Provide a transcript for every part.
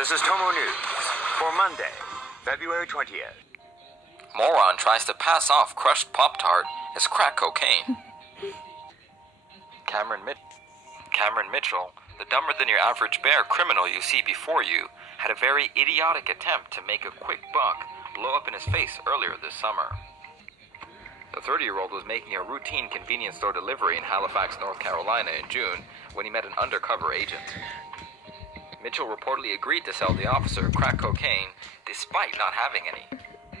This is Tomonews for Monday, February 20th. Moron tries to pass off crushed Pop-Tart as crack cocaine. Cameron Mitchell, the dumber-than-your-average bear criminal you see before you, had a very idiotic attempt to make a quick buck blow up in his face earlier this summer. The 30-year-old was making a routine convenience store delivery in Halifax, North Carolina in June when he met an undercover agent. Mitchell reportedly agreed to sell the officer crack cocaine despite not having any.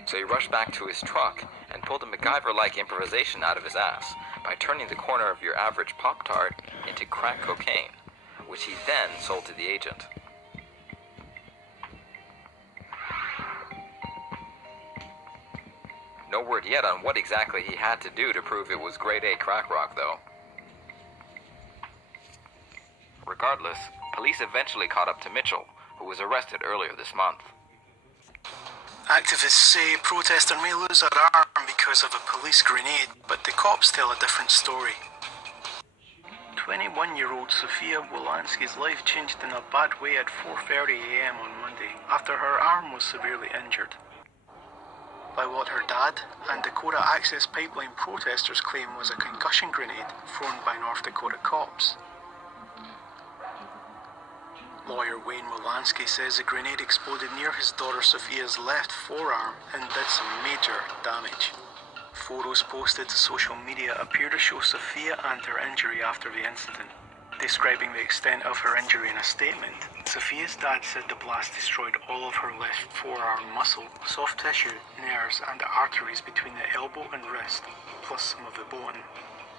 So he rushed back to his truck and pulled a MacGyver-like improvisation out of his ass by turning the corner of your average Pop-Tart into crack cocaine, which he then sold to the agent. No word yet on what exactly he had to do to prove it was grade A crack rock, though. Regardless, police eventually caught up to Mitchell, who was arrested earlier this month. Activists say a protester may lose her arm because of a police grenade, but the cops tell a different story. 21-year-old Sofia Wolanski's life changed in a bad way at 4:30 a.m. on Monday after her arm was severely injured by what her dad and Dakota Access Pipeline protesters claim was a concussion grenade thrown by North Dakota cops. Lawyer Wayne Wolanski says the grenade exploded near his daughter Sophia's left forearm and did some major damage. Photos posted to social media appear to show Sophia and her injury after the incident. Describing the extent of her injury in a statement, Sophia's dad said the blast destroyed all of her left forearm muscle, soft tissue, nerves and the arteries between the elbow and wrist, plus some of the bone.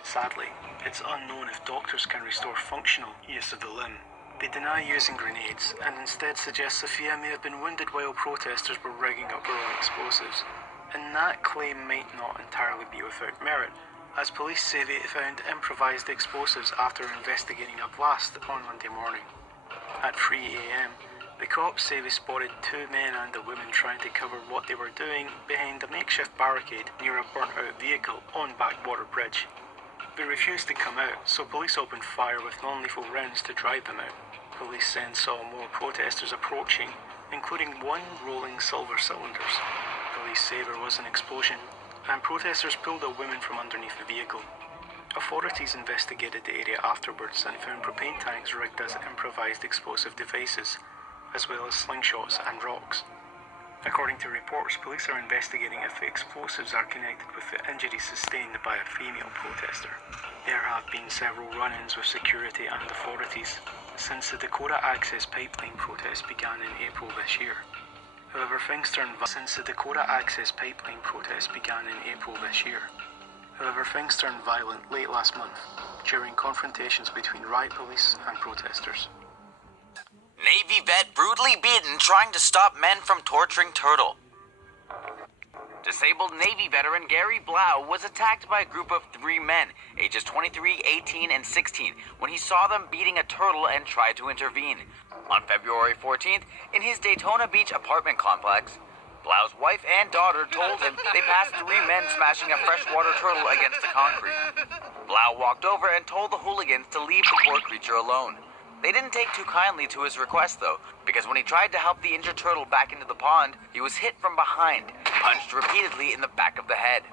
Sadly, it's unknown if doctors can restore functional use of the limb. They deny using grenades and instead suggest Sophia may have been wounded while protesters were rigging up her own explosives. And that claim might not entirely be without merit, as police say they found improvised explosives after investigating a blast on Monday morning. At 3 a.m, the cops say they spotted two men and a woman trying to cover what they were doing behind a makeshift barricade near a burnt-out vehicle on Backwater Bridge. They refused to come out, so police opened fire with non-lethal rounds to drive them out. Police then saw more protesters approaching, including one rolling silver cylinders. Police say there was an explosion, and protesters pulled a woman from underneath the vehicle. Authorities investigated the area afterwards and found propane tanks rigged as improvised explosive devices, as well as slingshots and rocks. According to reports, police are investigating if the explosives are connected with the injuries sustained by a female protester. There have been several run-ins with security and authorities since the Dakota Access Pipeline protest began in April this year. However, things turned violent late last month during confrontations between riot police and protesters. Navy vet brutally beaten trying to stop men from torturing turtle. Disabled Navy veteran Gary Blau was attacked by a group of 3 men, ages 23, 18, and 16, when he saw them beating a turtle and tried to intervene. On February 14th, in his Daytona Beach apartment complex, Blau's wife and daughter told him they passed 3 men smashing a freshwater turtle against the concrete. Blau walked over and told the hooligans to leave the poor creature alone. They didn't take too kindly to his request, though, because when he tried to help the injured turtle back into the pond, he was hit from behind, punched repeatedly in the back of the head.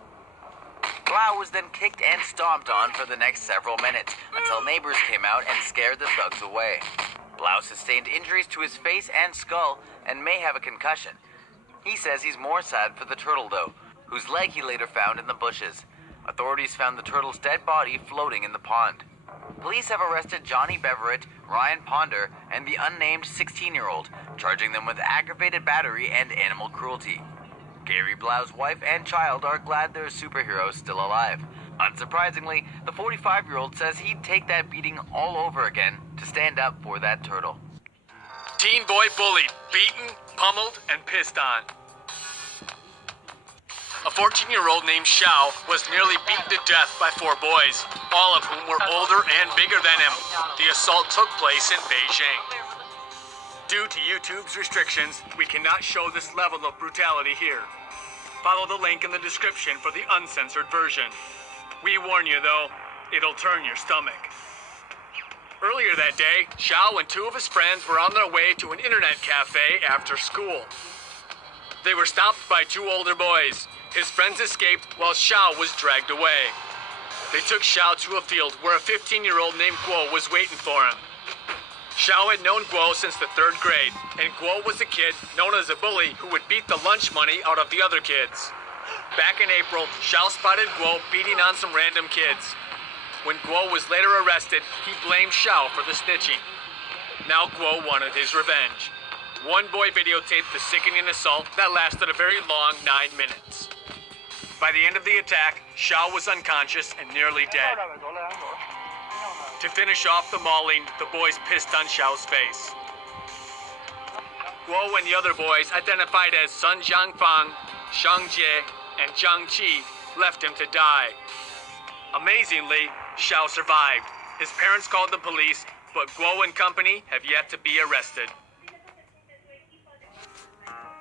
Blau was then kicked and stomped on for the next several minutes, until neighbors came out and scared the thugs away. Blau sustained injuries to his face and skull, and may have a concussion. He says he's more sad for the turtle, though, whose leg he later found in the bushes. Authorities found the turtle's dead body floating in the pond. Police have arrested Johnny Beverett, Ryan Ponder, and the unnamed 16-year-old, charging them with aggravated battery and animal cruelty. Gary Blau's wife and child are glad their superhero is still alive. Unsurprisingly, the 45-year-old says he'd take that beating all over again to stand up for that turtle. Teen boy bullied, beaten, pummeled, and pissed on. A 14-year-old named Xiao was nearly beaten to death by 4 boys, all of whom were older and bigger than him. The assault took place in Beijing. Due to YouTube's restrictions, we cannot show this level of brutality here. Follow the link in the description for the uncensored version. We warn you though, it'll turn your stomach. Earlier that day, Xiao and two of his friends were on their way to an internet cafe after school. They were stopped by two older boys. His friends escaped while Xiao was dragged away. They took Xiao to a field where a 15-year-old named Guo was waiting for him. Xiao had known Guo since the 3rd grade, and Guo was a kid known as a bully who would beat the lunch money out of the other kids. Back in April, Xiao spotted Guo beating on some random kids. When Guo was later arrested, he blamed Xiao for the snitching. Now Guo wanted his revenge. One boy videotaped the sickening assault that lasted a very long 9 minutes. By the end of the attack, Xiao was unconscious and nearly dead. To finish off the mauling, the boys pissed on Xiao's face. Guo and the other boys, identified as Sun Jiangfang, Shang Jie, and Zhang Qi, left him to die. Amazingly, Xiao survived. His parents called the police, but Guo and company have yet to be arrested.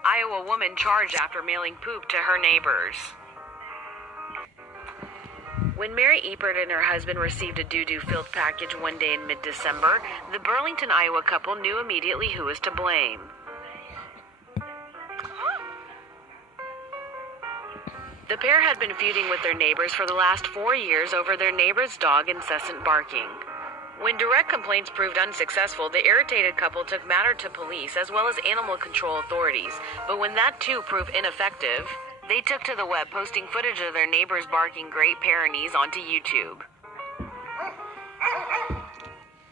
Iowa woman charged after mailing poop to her neighbors. When Mary Ebert and her husband received a doo-doo-filled package one day in mid-December, the Burlington, Iowa couple knew immediately who was to blame. The pair had been feuding with their neighbors for the last 4 years over their neighbor's dog incessant barking. When direct complaints proved unsuccessful, the irritated couple took matter to police as well as animal control authorities, but when that too proved ineffective, they took to the web, posting footage of their neighbors barking Great Pyrenees onto YouTube.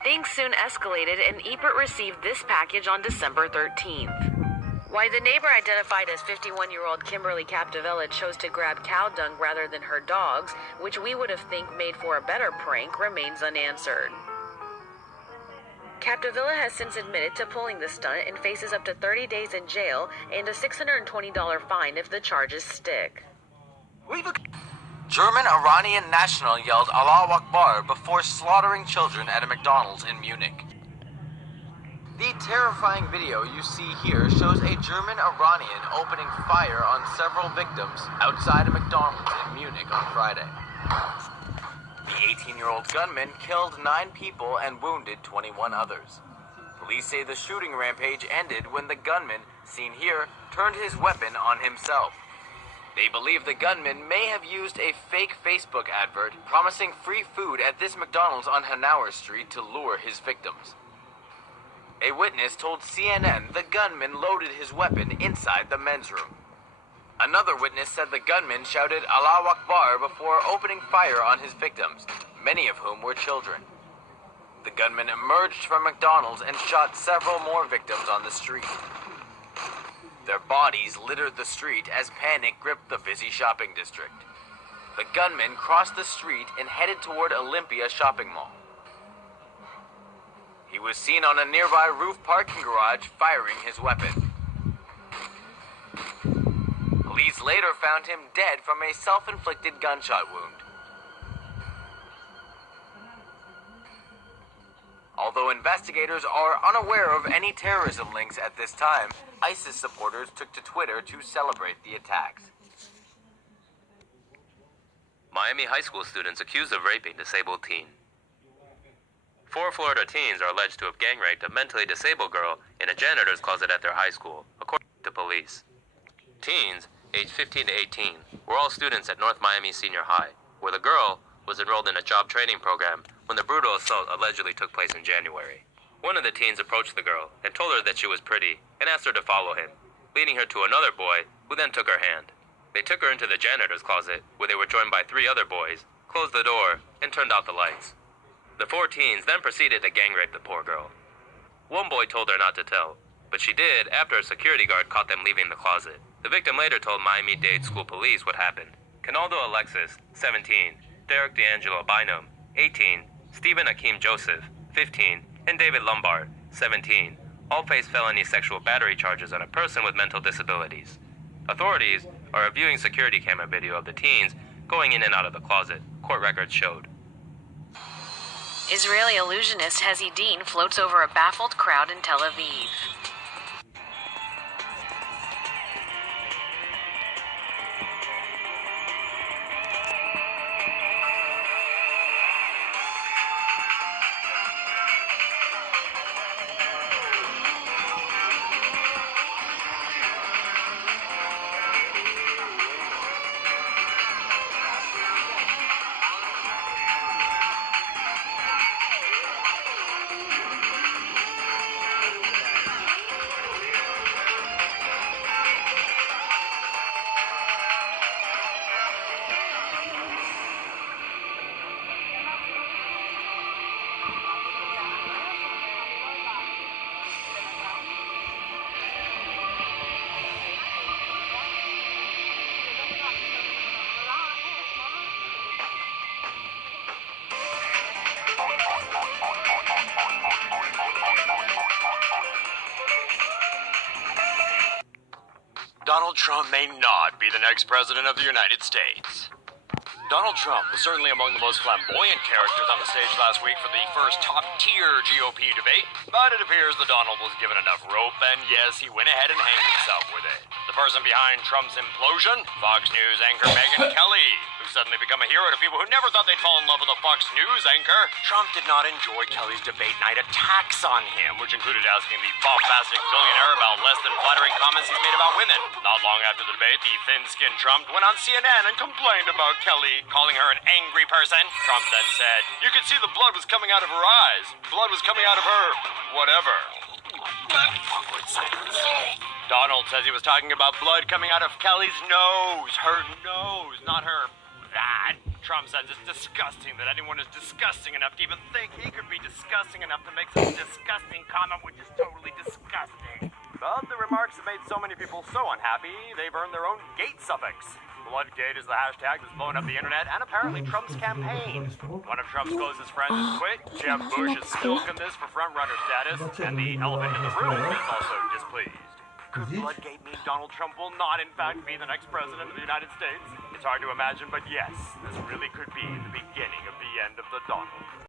Things soon escalated and Ebert received this package on December 13th. Why the neighbor identified as 51-year-old Kimberly Capdevilla chose to grab cow dung rather than her dogs, which we would have think made for a better prank, remains unanswered. Capdevilla has since admitted to pulling the stunt and faces up to 30 days in jail and a $620 fine if the charges stick. German-Iranian national yelled Allah Akbar before slaughtering children at a McDonald's in Munich. The terrifying video you see here shows a German-Iranian opening fire on several victims outside a McDonald's in Munich on Friday. The 18-year-old gunman killed 9 people and wounded 21 others. Police say the shooting rampage ended when the gunman, seen here, turned his weapon on himself. They believe the gunman may have used a fake Facebook advert promising free food at this McDonald's on Hanauer Street to lure his victims. A witness told CNN the gunman loaded his weapon inside the men's room. Another witness said the gunman shouted Allah Akbar before opening fire on his victims, many of whom were children. The gunman emerged from McDonald's and shot several more victims on the street. Their bodies littered the street as panic gripped the busy shopping district. The gunman crossed the street and headed toward Olympia shopping mall. He was seen on a nearby roof parking garage firing his weapon. Police later found him dead from a self-inflicted gunshot wound. Although investigators are unaware of any terrorism links at this time, ISIS supporters took to Twitter to celebrate the attacks. Miami high school students accused of raping disabled teen. 4 Florida teens are alleged to have gang raped a mentally disabled girl in a janitor's closet at their high school, according to police. Teens, aged 15 to 18, were all students at North Miami Senior High, where the girl was enrolled in a job training program when the brutal assault allegedly took place in January. One of the teens approached the girl and told her that she was pretty and asked her to follow him, leading her to another boy who then took her hand. They took her into the janitor's closet, where they were joined by 3 other boys, closed the door, and turned out the lights. The 4 teens then proceeded to gang rape the poor girl. One boy told her not to tell, but she did after a security guard caught them leaving the closet. The victim later told Miami-Dade School Police what happened. Canaldo Alexis, 17, Derek D'Angelo Bynum, 18, Stephen Akeem Joseph, 15, and David Lombard, 17, all face felony sexual battery charges on a person with mental disabilities. Authorities are reviewing security camera video of the teens going in and out of the closet, court records showed. Israeli illusionist Hezi Dean floats over a baffled crowd in Tel Aviv. Donald Trump may not be the next president of the United States. Donald Trump was certainly among the most flamboyant characters on the stage last week for the first top-tier GOP debate, but it appears that Donald was given enough rope, and yes, he went ahead and hanged himself with it. The person behind Trump's implosion? Fox News anchor Megyn Kelly, who suddenly become a hero to people who never thought they'd fall in love with a Fox News anchor. Trump did not enjoy Kelly's debate night attacks on him, which included asking the bombastic billionaire about less than flattering comments he's made about women. Not long after the debate, the thin-skinned Trump went on CNN and complained about Kelly, calling her an angry person. Trump then said, "You could see the blood was coming out of her eyes. Blood was coming out of her whatever." Awkward silence. Donald says he was talking about blood coming out of Kelly's nose. Her nose, not her that. Trump says it's disgusting that anyone is disgusting enough to even think he could be disgusting enough to make such a disgusting comment, which is totally disgusting. But the remarks have made so many people so unhappy, they've earned their own gate suffix. Bloodgate is the hashtag that's blowing up the internet and apparently Trump's campaign. One of Trump's closest friends has quit. Jeb Bush is milking this for front-runner status, and the elephant in the room is also displeased. Could Bloodgate mean Donald Trump will not, in fact, be the next president of the United States? It's hard to imagine, but yes, this really could be the beginning of the end of the Donald.